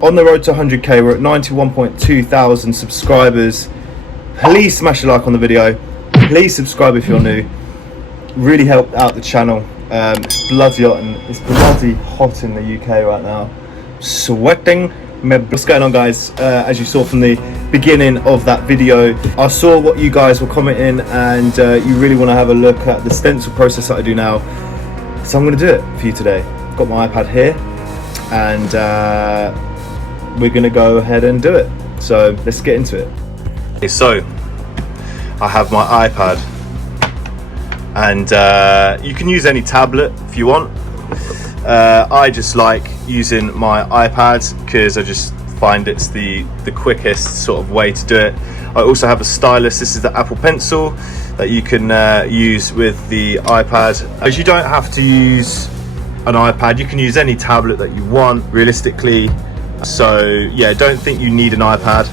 on the road to 100k. We're at 91.2 thousand subscribers. Please smash a like on the video, please subscribe if you're new. Really help out the channel. It's bloody hot in the UK right now. Sweating. What's going on, guys? As you saw from the beginning of that video, I saw what you guys were commenting, and you really want to have a look at the stencil process that I do now, so I'm going to do it for you today. I've got my iPad here, and we're going to go ahead and do it. So let's get into it. Okay, so I have my iPad, and you can use any tablet if you want. I just like using my iPad because I just find it's the quickest sort of way to do it. I also have a stylus. This is the Apple Pencil that you can use with the iPad. As you don't have to use an iPad, you can use any tablet that you want realistically. So yeah, don't think you need an iPad.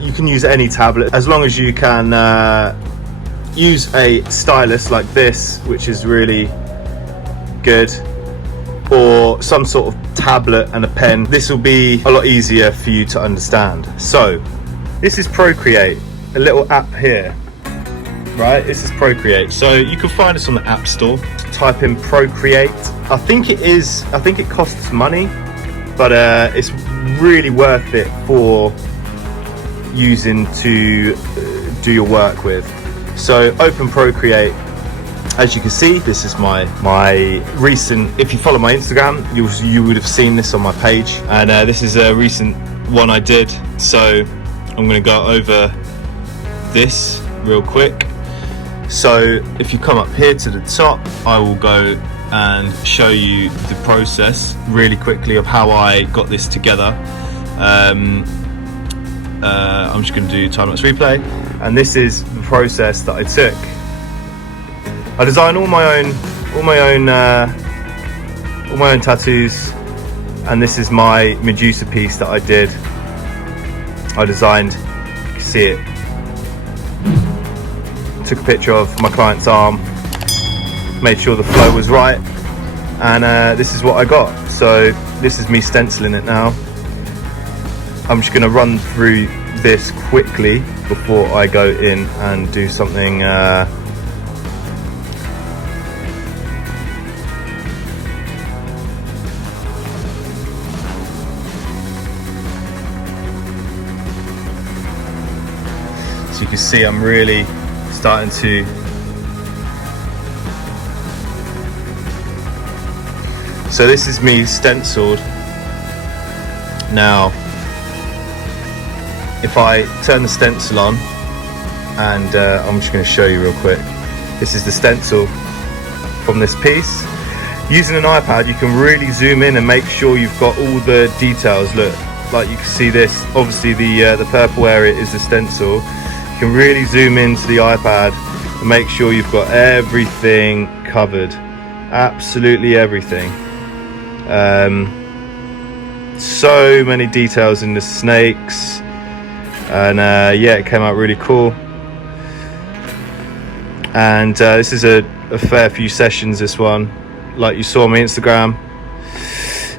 You can use any tablet as long as you can use a stylus like this, which is really good, or some sort of tablet and a pen. This will be a lot easier for you to understand. So this is Procreate, a little app here, right? This is Procreate. So you can find us on the App Store. Type in Procreate. I think it costs money, but it's really worth it for using to do your work with. So open Procreate. As you can see, this is my recent, if you follow my Instagram, you would have seen this on my page, and this is a recent one I did. So I'm going to go over this real quick. So if you come up here to the top, I will go and show you the process really quickly of how I got this together. I'm just going to do time-lapse replay, and this is the process that I took. I designed all my own tattoos, and this is my Medusa piece that I did. I designed, you can see it. Took a picture of my client's arm, made sure the flow was right, and this is what I got. So this is me stenciling it now. I'm just going to run through this quickly before I go in and do something. So you can see I'm really starting to so this is me stenciled. Now if I turn the stencil on, and I'm just going to show you real quick, this is the stencil from this piece. Using an iPad, you can really zoom in and make sure you've got all the details. Look, like you can see this, obviously the purple area is the stencil. You can really zoom into the iPad and make sure you've got everything covered, absolutely everything. So many details in the snakes, and yeah, it came out really cool. And this is a fair few sessions, this one, like you saw on my Instagram.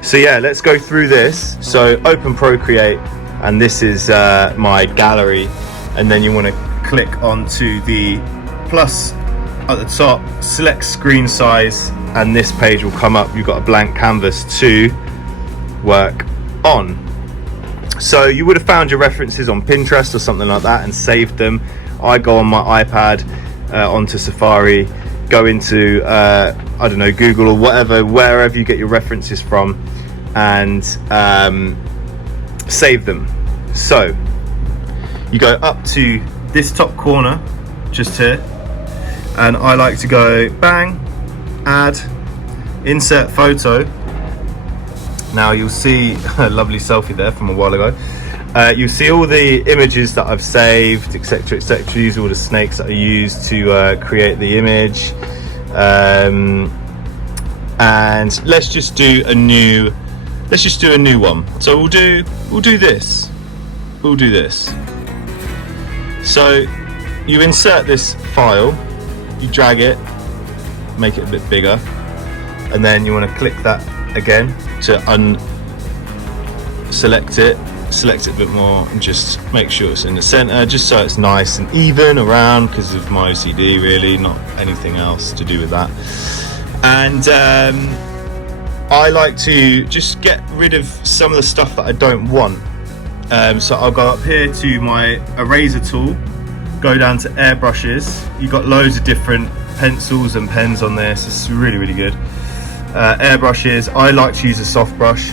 So yeah, let's go through this. So open Procreate, and this is my gallery, and then you want to click onto the plus at the top, select screen size, and this page will come up. You've got a blank canvas to work on. So you would have found your references on Pinterest or something like that and saved them. I go on my iPad onto Safari, go into I don't know, Google or whatever, wherever you get your references from, and save them. So you go up to this top corner just here, and I like to go bang, add, insert photo. Now you'll see a lovely selfie there from a while ago. You'll see all the images that I've saved, etc, etc. Use all the snakes that I used to create the image. And let's just do a new one. So we'll do this. So you insert this file, you drag it, make it a bit bigger, and then you want to click that again to select it a bit more, and just make sure it's in the center, just so it's nice and even around, because of my OCD, really, not anything else to do with that. And I like to just get rid of some of the stuff that I don't want. So I'll go up here to my eraser tool, go down to airbrushes. You've got loads of different pencils and pens on this. It's really, really good. Airbrushes, I like to use a soft brush,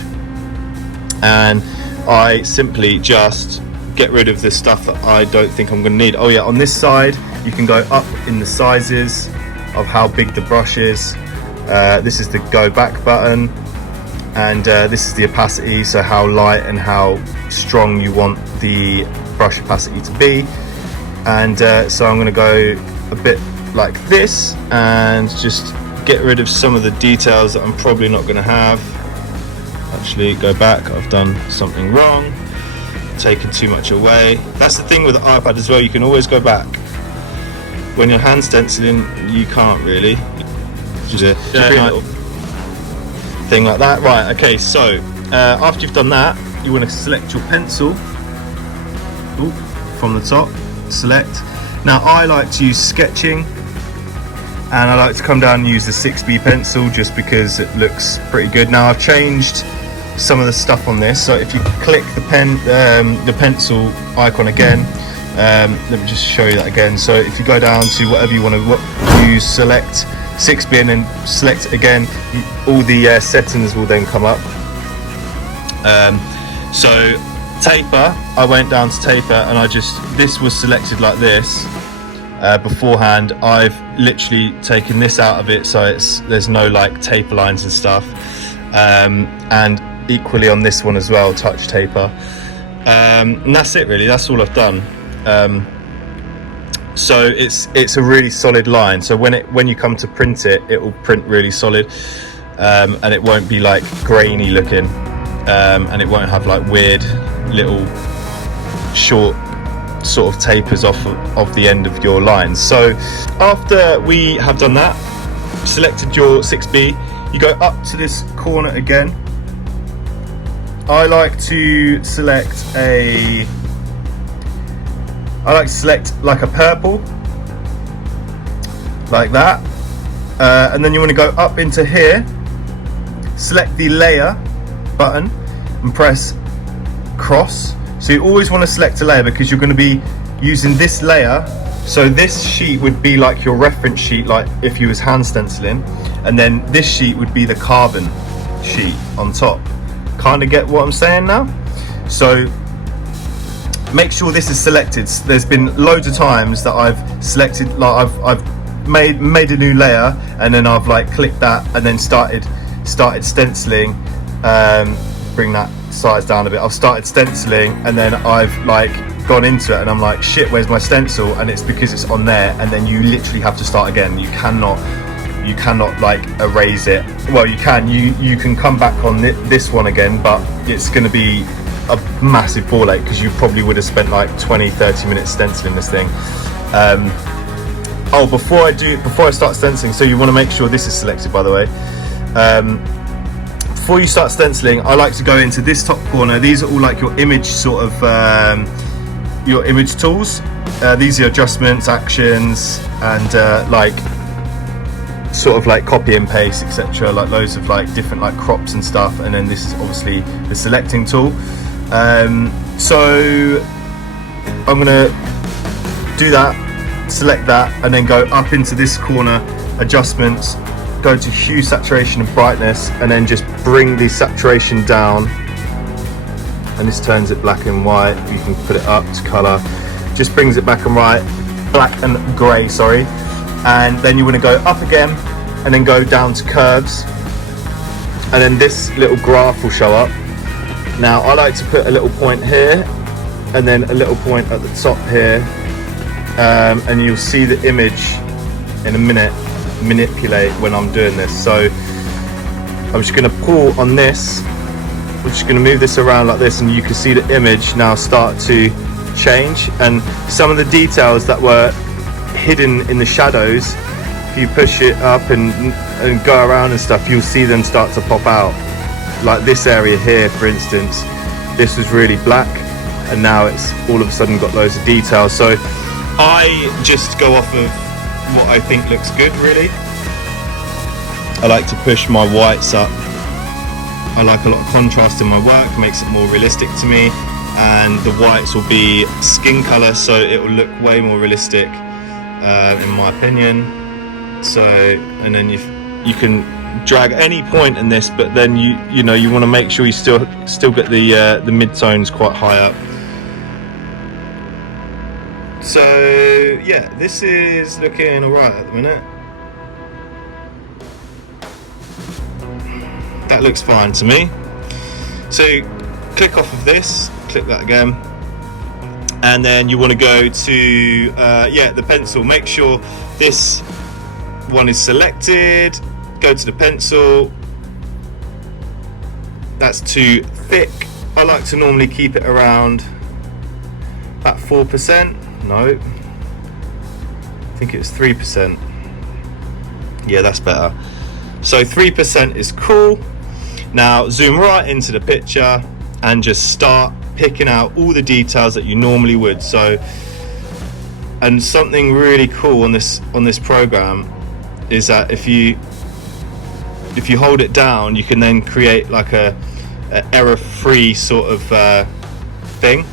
and I simply just get rid of the stuff that I don't think I'm going to need. Oh yeah, on this side you can go up in the sizes of how big the brush is. This is the go back button, and this is the opacity, so how light and how strong you want the brush opacity to be. And so I'm going to go a bit like this and just get rid of some of the details that I'm probably not going to have. Actually, go back, I've done something wrong, taken too much away. That's the thing with the iPad as well, you can always go back. When you're hand stenciling, you can't really. Just a little thing like that. Right, okay, so after you've done that, you want to select your pencil. Ooh, from the top, select. Now I like to use sketching, and I like to come down and use the 6B pencil just because it looks pretty good. Now I've changed some of the stuff on this, so if you click the pencil icon again, let me just show you that again. So if you go down to whatever you want to use, select 6B and then select it again, all the settings will then come up. So taper, I went down to taper, and this was selected like this. Beforehand, I've literally taken this out of it, so there's no like taper lines and stuff. And equally on this one as well, touch taper. And that's it really, that's all I've done. So it's a really solid line, so when you come to print it, it will print really solid, and it won't be like grainy looking, and it won't have like weird little short sort of tapers off of the end of your lines. So after we have done that, selected your 6B, you go up to this corner again. I like to select like a purple, like that, and then you want to go up into here, select the layer button and press cross. So you always want to select a layer because you're going to be using this layer. So this sheet would be like your reference sheet, like if you was hand stenciling, and then this sheet would be the carbon sheet on top. Kind of get what I'm saying now? So make sure this is selected. There's been loads of times that I've selected, like I've made a new layer, and then I've like clicked that and then started stenciling. Bring that size down a bit. I've started stenciling and then I've like gone into it and I'm like, shit, where's my stencil? And it's because it's on there, and then you literally have to start again. You cannot like erase it. Well, you can come back on this one again, but it's going to be a massive ball ache because you probably would have spent like 20-30 minutes stenciling this thing. Oh, before I start stenciling, so you want to make sure this is selected, by the way. Before you start stenciling, I like to go into this top corner. These are all like your image sort of your image tools. These are adjustments, actions, and like sort of like copy and paste, etc. Like loads of like different like crops and stuff. And then this is obviously the selecting tool. So I'm gonna do that, select that, and then go up into this corner, adjustments, go to hue, saturation and brightness, and then just bring the saturation down, and this turns it black and white. You can put it up to color, just brings it black and grey, sorry. And then you want to go up again and then go down to curves, and then this little graph will show up. Now I like to put a little point here and then a little point at the top here, and you'll see the image in a minute manipulate when I'm doing this. So I'm just going to pull on this, I'm just going to move this around like this, and you can see the image now start to change, and some of the details that were hidden in the shadows, if you push it up and go around and stuff, you'll see them start to pop out. Like this area here, for instance, this was really black, and now it's all of a sudden got loads of detail. So I just go off of what I think looks good, really. I like to push my whites up. I like a lot of contrast in my work, makes it more realistic to me, and the whites will be skin color, so it will look way more realistic in my opinion. So, and then you can drag any point in this, but then you know you want to make sure you still get the mid-tones quite high up. So yeah, this is looking alright at the minute. That looks fine to me. So click off of this, click that again, and then you want to go to the pencil. Make sure this one is selected. Go to the pencil. That's too thick. I like to normally keep it around about 4%. No, I think it's 3%. Yeah, that's better. So 3% is cool. Now zoom right into the picture and just start picking out all the details that you normally would. So, and something really cool on this program is that if you hold it down, you can then create like a error-free sort of thing.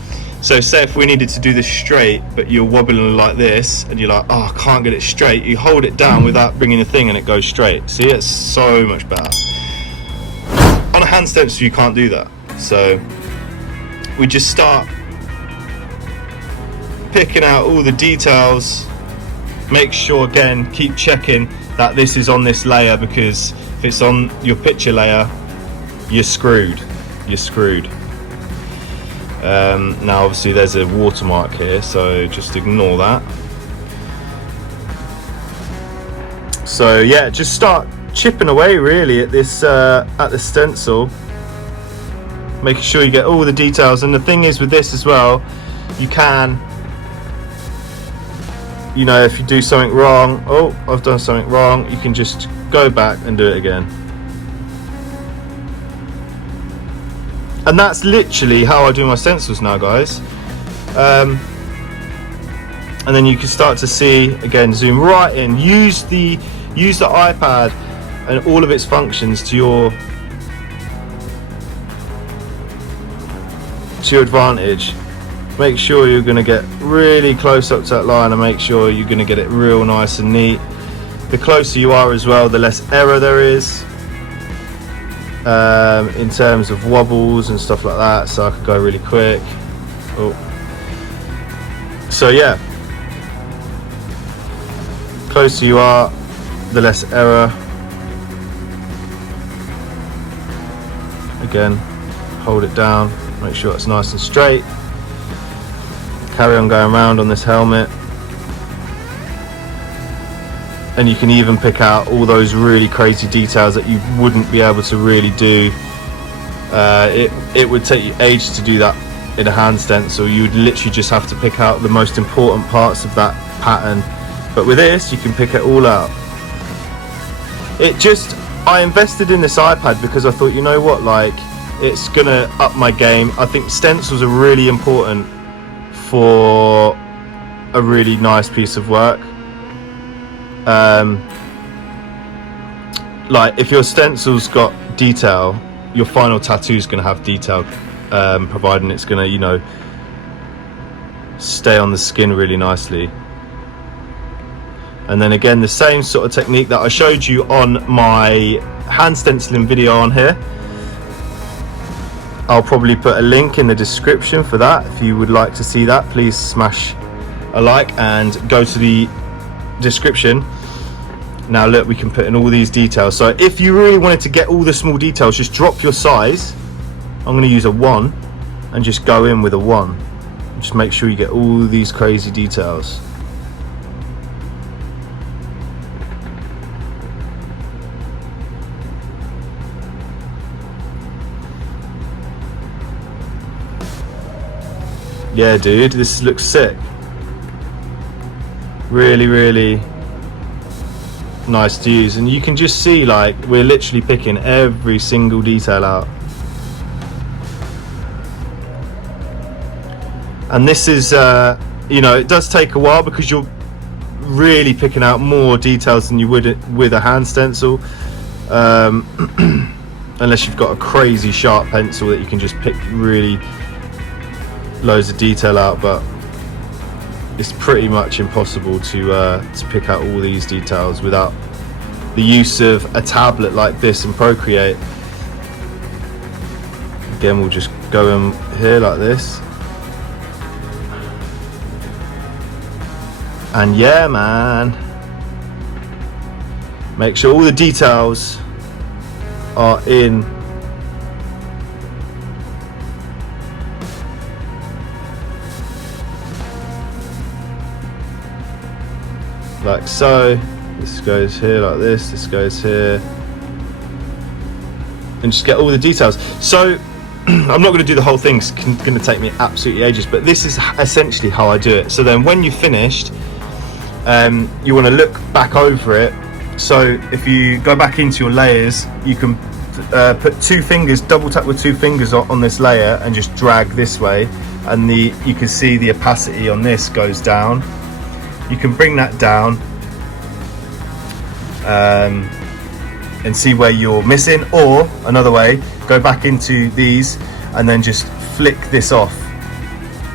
So say if we needed to do this straight, but you're wobbling like this and you're like, oh, I can't get it straight, you hold it down without bringing the thing and it goes straight. See, it's so much better. On a hand stencil you can't do that, so we just start picking out all the details. Make sure, again, keep checking that this is on this layer, because if it's on your picture layer, you're screwed. Now obviously there's a watermark here, so just ignore that. So yeah, just start chipping away really at this at the stencil, making sure you get all the details. And the thing is with this as well, you can, you know, if you do something wrong, oh, I've done something wrong, you can just go back and do it again. And that's literally how I do my stencils now, guys. And then you can start to see, again, zoom right in, use the iPad and all of its functions to your advantage. Make sure you're going to get really close up to that line, and make sure you're going to get it real nice and neat. The closer you are as well, the less error there is in terms of wobbles and stuff like that. So I could go really quick. Oh. So yeah, closer you are, the less error. Again, hold it down, make sure it's nice and straight. Carry on going around on this helmet, and you can even pick out all those really crazy details that you wouldn't be able to really do. It would take you ages to do that in a hand stencil. You would literally just have to pick out the most important parts of that pattern, but with this you can pick it all out. I invested in this iPad because I thought, you know what, like, it's gonna up my game. I think stencils are really important for a really nice piece of work. Like if your stencil's got detail, your final tattoo's gonna have detail, providing it's gonna, you know, stay on the skin really nicely. And then again, the same sort of technique that I showed you on my hand stenciling video on here. I'll probably put a link in the description for that. If you would like to see that, please smash a like and go to the description. Now look, we can put in all these details. So if you really wanted to get all the small details, just drop your size. I'm going to use a 1 and just go in with a 1. Just make sure you get all these crazy details. Yeah, dude, this looks sick. Really, really nice to use. And you can just see, like, we're literally picking every single detail out. And this is you know, it does take a while because you're really picking out more details than you would with a hand stencil, unless you've got a crazy sharp pencil that you can just pick really loads of detail out, but it's pretty much impossible to pick out all these details without the use of a tablet like this in Procreate. Again, we'll just go in here like this, and yeah, man, make sure all the details are in. Like so. This goes here like this, this goes here, and just get all the details. So I'm not going to do the whole thing, it's going to take me absolutely ages, but this is essentially how I do it. So then when you've finished, you want to look back over it. So if you go back into your layers, you can put two fingers, double tap with two fingers on this layer and just drag this way, and you can see the opacity on this goes down. You can bring that down and see where you're missing, or another way, go back into these and then just flick this off,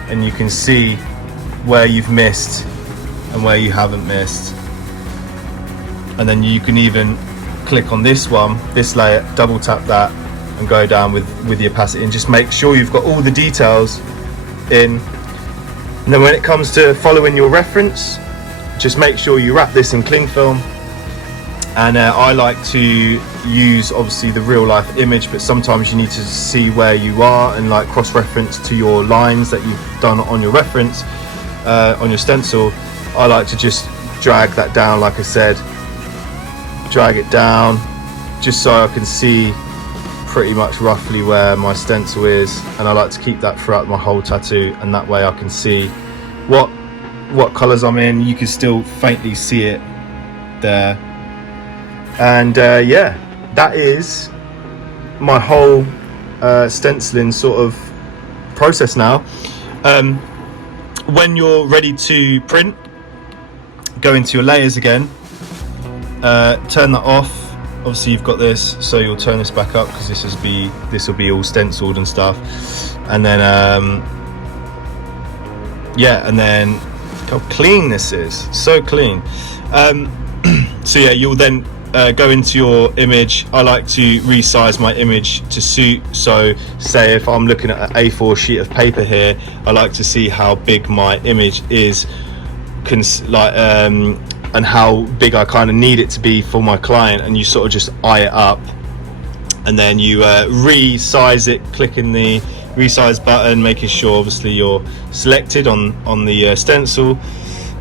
and you can see where you've missed and where you haven't missed. And then you can even click on this one, this layer, double tap that and go down with the opacity, and just make sure you've got all the details in. And then when it comes to following your reference, just make sure you wrap this in cling film. And I like to use obviously the real life image, but sometimes you need to see where you are and like cross-reference to your lines that you've done on your reference, on your stencil. I like to just drag that down, like I said, drag it down just so I can see pretty much roughly where my stencil is, and I like to keep that throughout my whole tattoo, and that way I can see what colours I'm in. You can still faintly see it there. And yeah, that is my whole stenciling sort of process now. When you're ready to print, go into your layers again, turn that off. Obviously you've got this, so you'll turn this back up because this will be all stenciled and stuff. And then yeah, and then how clean this is, so clean. So yeah, you'll then go into your image. I like to resize my image to suit. So say if I'm looking at an A4 sheet of paper here, I like to see how big my image is, and how big I kind of need it to be for my client, and you sort of just eye it up, and then you resize it, clicking the resize button, making sure obviously you're selected on the stencil,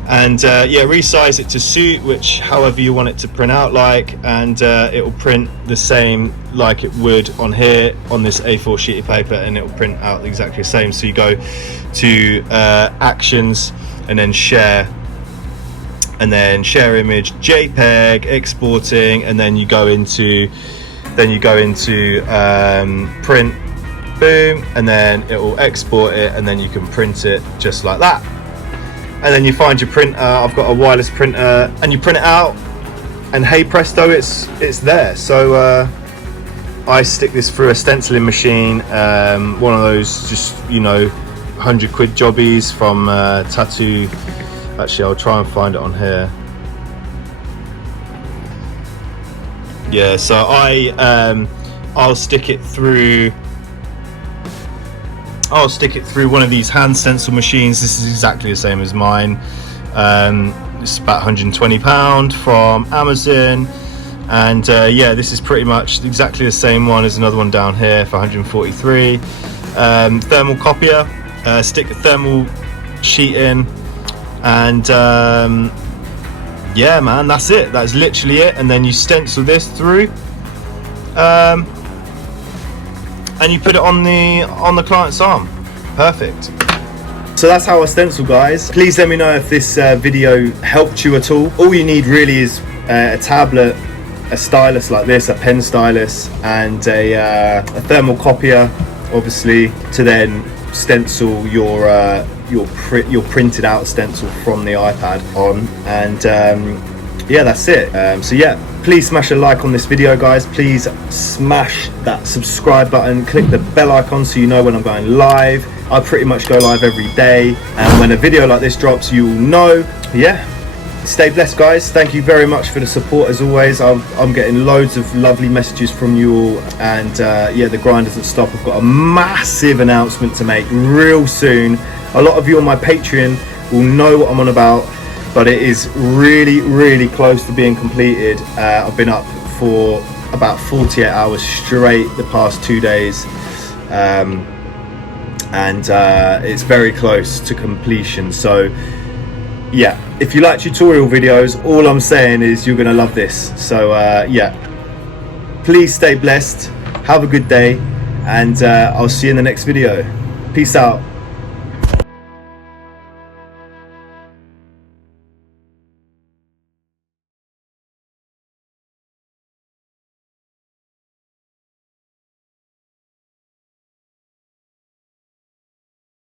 and yeah, resize it to suit, which however you want it to print out like, and it will print the same like it would on here on this A4 sheet of paper, and it will print out exactly the same. So you go to actions and then share, and then share image, JPEG, exporting, and then you go into print, boom, and then it will export it, and then you can print it just like that. And then you find your printer. I've got a wireless printer, and you print it out, and hey presto, it's there. So I stick this through a stenciling machine, one of those just, you know, 100 quid jobbies from Tattoo. Actually, I'll try and find it on here. Yeah, so I'll stick it through one of these hand stencil machines. This is exactly the same as mine. It's about £120 from Amazon, and yeah, this is pretty much exactly the same one as another one down here for 143. Thermal copier, stick the thermal sheet in, and yeah man, that's it. That's literally it. And then you stencil this through, and you put it on the client's arm. Perfect. So that's how I stencil, guys. Please let me know if this video helped you at all. All you need really is a tablet, a stylus like this, a pen stylus, and a thermal copier, obviously, to then stencil your your printed out stencil from the iPad on, and yeah, that's it. So yeah, please smash a like on this video, guys. Please smash that subscribe button, click the bell icon so you know when I'm going live. I pretty much go live every day, and when a video like this drops, you will know. Yeah, stay blessed, guys. Thank you very much for the support as always. I'm getting loads of lovely messages from you all, and yeah, the grind doesn't stop. I've got a massive announcement to make real soon. A lot of you on my Patreon will know what I'm on about, but it is really close to being completed. I've been up for about 48 hours straight the past 2 days, and it's very close to completion. So yeah, if you like tutorial videos, all I'm saying is you're gonna love this. So yeah, please stay blessed, have a good day, and I'll see you in the next video. Peace out.